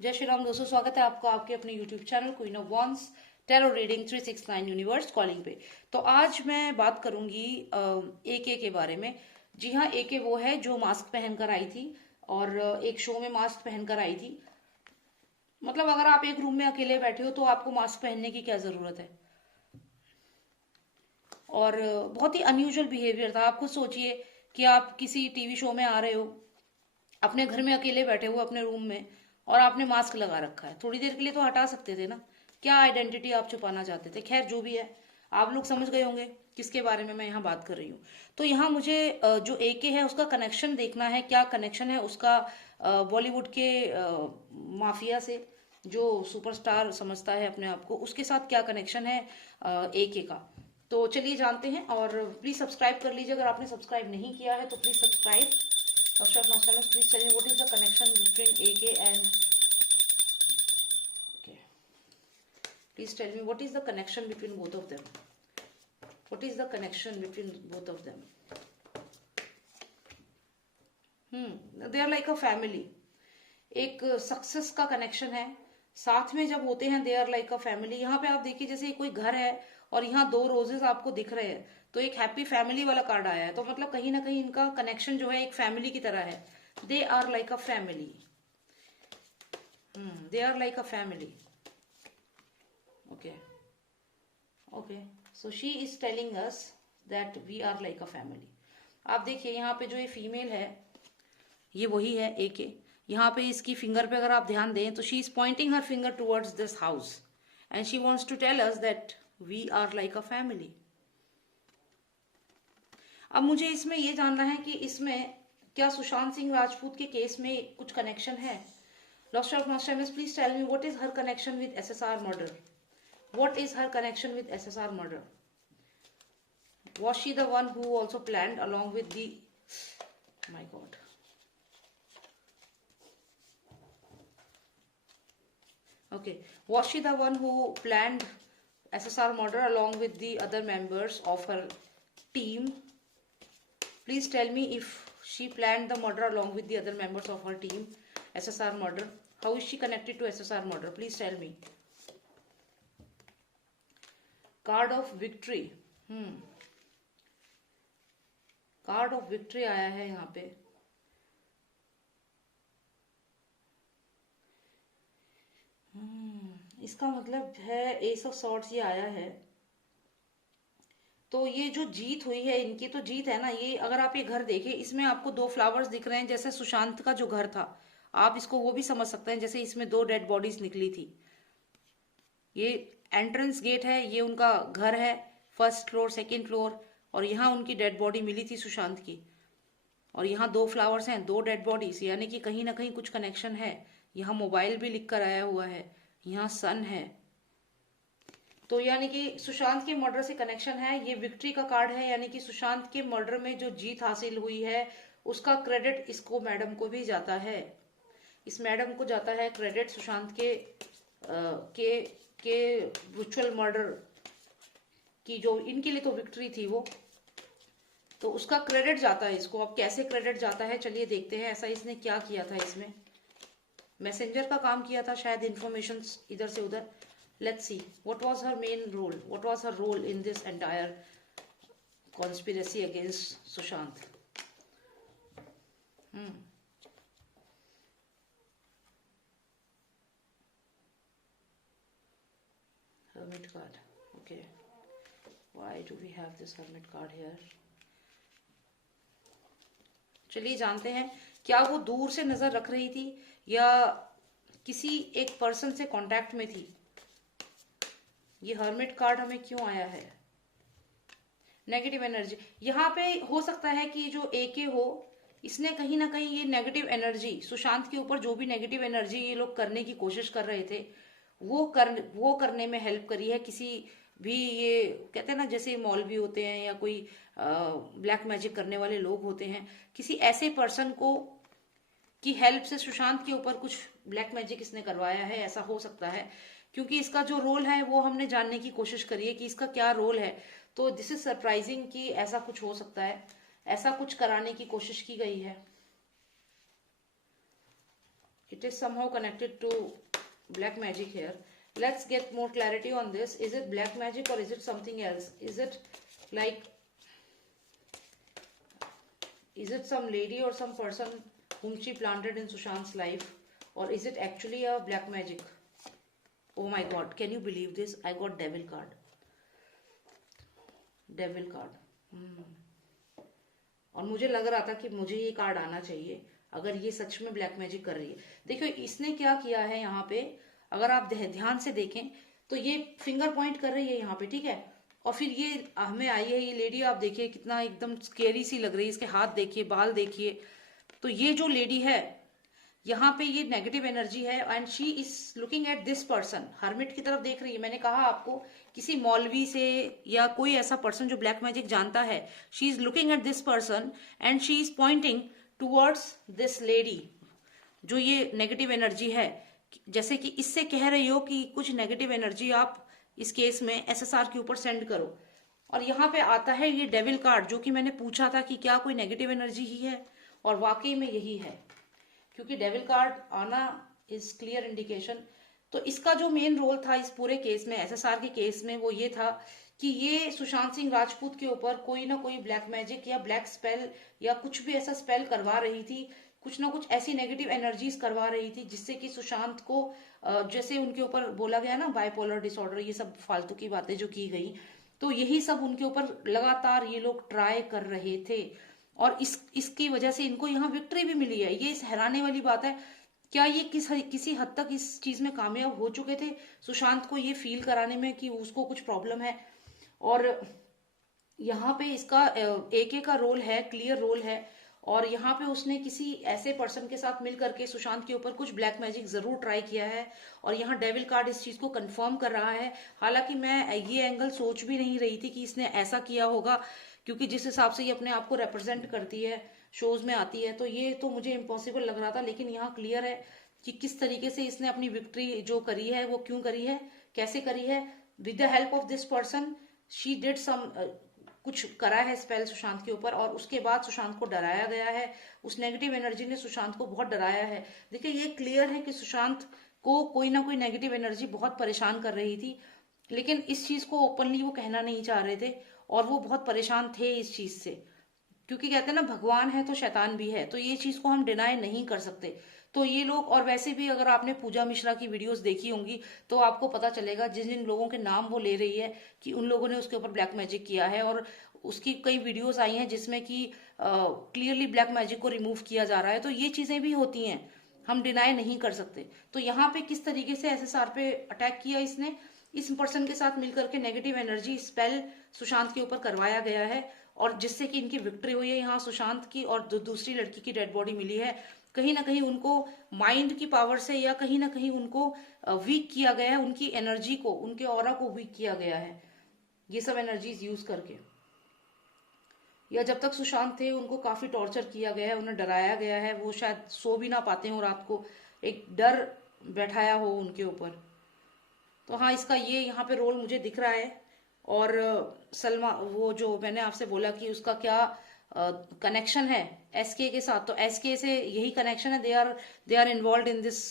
जय श्री राम दोस्तों, स्वागत है आपका आपके अपने YouTube channel queen of wands tarot reading 369 universe calling पे। तो आज मैं बात करूंगी एके के बारे में। जी हाँ, एके वो है जो मास्क पहनकर आई थी और एक शो में मास्क पहनकर आई थी। मतलब अगर आप एक रूम में अकेले बैठे हो तो आपको मास्क पहनने की क्या जरूरत है। और बहुत ही अनयूजुअल बिहेवियर था। आप खुद सोचिए कि आप किसी टीवी शो में आ रहे हो, अपने घर में अकेले बैठे हो अपने रूम में, और आपने मास्क लगा रखा है। थोड़ी देर के लिए तो हटा सकते थे ना। क्या आइडेंटिटी आप छुपाना चाहते थे? खैर जो भी है, आप लोग समझ गए होंगे किसके बारे में मैं यहाँ बात कर रही हूँ। तो यहाँ मुझे जो एके है उसका कनेक्शन देखना है। क्या कनेक्शन है उसका बॉलीवुड के माफिया से, जो सुपरस्टार समझता है अपने आप को, उसके साथ क्या कनेक्शन है एके का। तो चलिए जानते हैं। और प्लीज सब्सक्राइब कर लीजिए अगर आपने सब्सक्राइब नहीं किया है तो please subscribe. Please tell me what is the connection between AK and okay. Please tell me what is the connection between both of them. What is the connection between both of them? They are like a family. एक success का connection है। साथ में जब होते हैं they are like a family. यहाँ पे आप देखिए जैसे कोई घर है और यहाँ दो रोजेस आपको दिख रहे हैं, तो एक हैप्पी फैमिली वाला कार्ड आया है। तो मतलब कहीं ना कहीं इनका कनेक्शन जो है एक फैमिली की तरह है। They are like a family. They are like a family. Okay okay, so she is telling us that we are like a family. आप देखिए यहाँ पे जो ये फीमेल है ये वही है एके। यहाँ पे इसकी फिंगर पे अगर आप ध्यान दें तो she is pointing her finger towards this house and she wants to tell us that we are like a family. अब मुझे इसमें ये जानना है कि इसमें क्या सुशांत सिंह राजपूत के केस में कुछ कनेक्शन है। Lost of master, please tell me what is her connection with SSR murder. What is her connection with SSR murder? Was she the one who also planned along with the... My God. Okay. Was she the one who planned SSR murder along with the other members of her team? Please tell me if she planned the murder along with the other members of her team, SSR murder. How is she connected to SSR murder? Please tell me. Card of victory. Card of victory आया है यहाँ पे। इसका मतलब है S of swords ये आया है। तो ये जो जीत हुई है इनकी, तो जीत है ना ये। अगर आप ये घर देखें, इसमें आपको दो फ्लावर्स दिख रहे हैं जैसे सुशांत का जो घर था। आप इसको वो भी समझ सकते हैं जैसे इसमें दो डेड बॉडीज निकली थी। ये एंट्रेंस गेट है, ये उनका घर है, फर्स्ट फ्लोर सेकंड फ्लोर। और यहाँ उनकी डेड बॉडी मिली थी सुशांत की। और यहाँ दो फ्लावर्स हैं, दो डेड बॉडीज, यानी कि कहीं ना कहीं कुछ कनेक्शन है। यहाँ मोबाइल भी लिख कर आया हुआ है, यहाँ सन है। तो यानी कि सुशांत के मर्डर से कनेक्शन है। ये विक्ट्री का कार्ड है, यानी कि सुशांत के मर्डर में जो जीत हासिल हुई है उसका क्रेडिट इसको मैडम को भी जाता है। इस मैडम को जाता है क्रेडिट सुशांत के रिचुअल मर्डर की, जो इनके लिए तो विक्ट्री थी वो, तो उसका क्रेडिट जाता है इसको। अब कैसे क्रेडिट जाता है चलिए देखते हैं। ऐसा इसने क्या किया था, इसमें मैसेंजर का काम किया था शायद, इंफॉर्मेशन इधर से उधर। Let's see what was her main role, what was her role in this entire conspiracy against Sushant. hermit card. Okay, why do we have this hermit card here? चलिए जानते हैं, क्या वो दूर से नजर रख रही थी या किसी एक पर्सन से कांटेक्ट में थी। ये हर्मिट कार्ड हमें क्यों आया है? नेगेटिव एनर्जी यहाँ पे हो सकता है कि जो एके हो, इसने कहीं ना कहीं ये नेगेटिव एनर्जी सुशांत के ऊपर, जो भी नेगेटिव एनर्जी ये लोग करने की कोशिश कर रहे थे वो करने में हेल्प करी है। किसी भी, ये कहते हैं ना जैसे मौलवी होते हैं या कोई ब्लैक मैजिक करने वाले लोग होते हैं, किसी ऐसे पर्सन को की हेल्प से सुशांत के ऊपर कुछ ब्लैक मैजिक इसने करवाया है, ऐसा हो सकता है। क्योंकि इसका जो रोल है वो हमने जानने की कोशिश करी है कि इसका क्या रोल है। तो दिस इज सरप्राइजिंग कि ऐसा कुछ हो सकता है, ऐसा कुछ कराने की कोशिश की गई है। it is somehow connected to black magic here. Let's get more clarity on this. Is it black magic or is it something else? Is it like, is it some lady or some person whom she planted in Sushant's life, or is it actually a black magic? Oh my god, can you believe this? I got devil card. Devil card. और मुझे लग रहा था कि मुझे ये card आना चाहिए अगर ये सच में ब्लैक मैजिक कर रही है। देखो इसने क्या किया है यहाँ पे, अगर आप ध्यान से देखें तो ये फिंगर पॉइंट कर रही है यहाँ पे, ठीक है, और फिर ये हमें आई है ये लेडी, आप देखिए कितना एकदम स्केरी सी लग रही है, इसके हाथ देखिए, बाल देखिए। तो ये जो लेडी है यहाँ पे ये नेगेटिव एनर्जी है and she is looking at this person, hermit की तरफ देख रही है। मैंने कहा आपको किसी मौलवी से या कोई ऐसा पर्सन जो ब्लैक मैजिक जानता है, she is looking at this person and she is pointing towards this lady, जो ये नेगेटिव एनर्जी है। जैसे कि इससे कह रही हो कि कुछ नेगेटिव एनर्जी आप इस केस में एसएसआर के ऊपर सेंड करो। और यहाँ पे आता है ये डेविल कार्ड, जो कि मैंने पूछा था कि क्या कोई नेगेटिव एनर्जी ही है, और वाकई में यही है, क्योंकि डेविल कार्ड आना इज क्लियर इंडिकेशन। तो इसका जो मेन रोल था इस पूरे केस में, एसएसआर के केस में, वो ये था कि ये सुशांत सिंह राजपूत के ऊपर कोई ना कोई ब्लैक मैजिक या ब्लैक स्पेल या कुछ भी ऐसा स्पेल करवा रही थी, कुछ ना कुछ ऐसी नेगेटिव एनर्जीज करवा रही थी जिससे कि सुशांत को, जैसे उनके ऊपर बोला गया ना बाइपोलर डिसऑर्डर, ये सब फालतू की बातें जो की गई, तो यही सब उनके ऊपर लगातार ये लोग ट्राई कर रहे थे। और इसकी वजह से इनको यहाँ विक्ट्री भी मिली है। ये हैरानी वाली बात है, क्या ये किसी हद तक इस चीज में कामयाब हो चुके थे सुशांत को ये फील कराने में कि उसको कुछ प्रॉब्लम है। और यहाँ पे इसका एके का रोल है, क्लियर रोल है, और यहाँ पे उसने किसी ऐसे पर्सन के साथ मिल करके सुशांत के ऊपर कुछ ब्लैक मैजिक जरूर ट्राई किया है, और यहाँ डेविल कार्ड इस चीज को कंफर्म कर रहा है। हालांकि मैं ये एंगल सोच भी नहीं रही थी कि इसने ऐसा किया होगा, क्योंकि जिस हिसाब से ये अपने आप को रिप्रेजेंट करती है, शोज में आती है, तो ये तो मुझे इम्पॉसिबल लग रहा था। लेकिन यहाँ क्लियर है कि किस तरीके से इसने अपनी विक्ट्री जो करी है वो क्यों करी है, कैसे करी है। With the help of this person she did some, कुछ करा है स्पेल सुशांत के ऊपर, और उसके बाद सुशांत को डराया गया है। उस नेगेटिव एनर्जी ने सुशांत को बहुत डराया है। देखिए ये क्लियर है कि सुशांत को कोई ना कोई नेगेटिव एनर्जी बहुत परेशान कर रही थी, लेकिन इस चीज को ओपनली वो कहना नहीं चाह रहे थे, और वो बहुत परेशान थे इस चीज से, क्योंकि कहते हैं ना भगवान है तो शैतान भी है, तो ये चीज को हम डिनाई नहीं कर सकते। तो ये लोग, और वैसे भी अगर आपने पूजा मिश्रा की वीडियोस देखी होंगी तो आपको पता चलेगा जिन जिन लोगों के नाम वो ले रही है कि उन लोगों ने उसके ऊपर ब्लैक मैजिक किया है, और उसकी कई वीडियोस आई हैं जिसमें कि क्लियरली ब्लैक मैजिक को रिमूव किया जा रहा है। तो ये चीजें भी होती हैं, हम डिनाई नहीं कर सकते। तो यहाँ पे किस तरीके से एसएसआर पे अटैक किया इसने, इस पर्सन के साथ मिलकर के नेगेटिव एनर्जी स्पेल सुशांत के ऊपर करवाया गया है, और जिससे कि इनकी विक्ट्री हुई है यहाँ सुशांत की, और दूसरी लड़की की डेड बॉडी मिली है। कहीं ना कहीं उनको माइंड की पावर से या कहीं ना कहीं उनको वीक किया गया है, उनकी एनर्जी को, उनके ऑरा को वीक किया गया है ये सब एनर्जीज यूज करके। या जब तक सुशांत थे उनको काफी टॉर्चर किया गया है, उन्हें डराया गया है, वो शायद सो भी ना पाते हो रात को, एक डर बैठाया हो उनके ऊपर। तो हाँ, इसका ये यहाँ पे रोल मुझे दिख रहा है। और सलमा, वो जो मैंने आपसे बोला कि उसका क्या कनेक्शन है एसके के साथ, तो एसके से यही कनेक्शन है, they are involve in this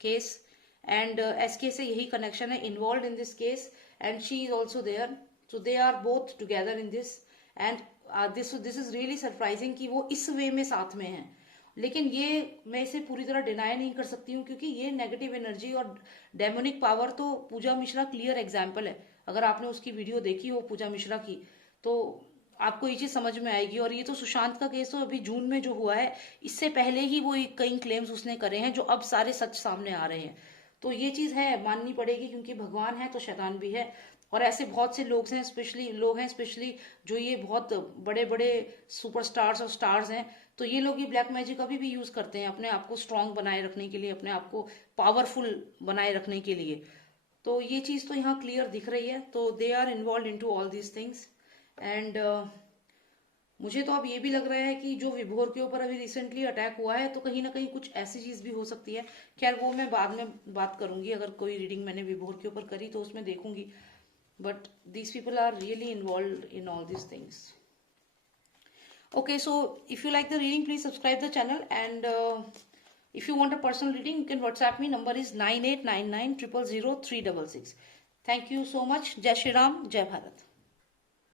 case, and SK से यही कनेक्शन है, involve in this case, and she is also there, so they are both together in this. And this is really surprising कि वो इस वे में साथ में है। लेकिन ये मैं इसे पूरी तरह डिनाई नहीं कर सकती हूँ, क्योंकि ये नेगेटिव एनर्जी और डेमोनिक पावर तो पूजा मिश्रा क्लियर एग्जाम्पल है। अगर आपने उसकी वीडियो देखी हो पूजा मिश्रा की तो आपको ये चीज समझ में आएगी। और ये तो सुशांत का केस तो अभी जून में जो हुआ है, इससे पहले ही वो कई क्लेम्स उसने करे हैं जो अब सारे सच सामने आ रहे हैं। तो ये चीज है, माननी पड़ेगी, क्योंकि भगवान है तो शैतान भी है। और ऐसे बहुत से लोग हैं, स्पेशली जो ये बहुत बड़े बड़े सुपरस्टार्स और स्टार्स हैं, तो ये लोग ये ब्लैक मैजिक अभी भी यूज करते हैं अपने आप को स्ट्रांग बनाए रखने के लिए, अपने आप को पावरफुल बनाए रखने के लिए। तो ये चीज तो यहाँ क्लियर दिख रही है। तो they are involve in to all these things. And मुझे तो अब ये भी लग रहा है कि जो विभोर के ऊपर अभी रिसेंटली अटैक हुआ है, तो कहीं ना कहीं कुछ ऐसी चीज भी हो सकती है। खैर वो मैं बाद में बात करूंगी, अगर कोई रीडिंग मैंने विभोर के ऊपर करी तो उसमें देखूंगी। But these people are really involve in all these things. Okay, so if you like the reading, please subscribe the channel, and If you want a personal reading, you can WhatsApp me. Number is 9899 000 366. Thank you so much. Jai Shri Ram, Jai Bharat.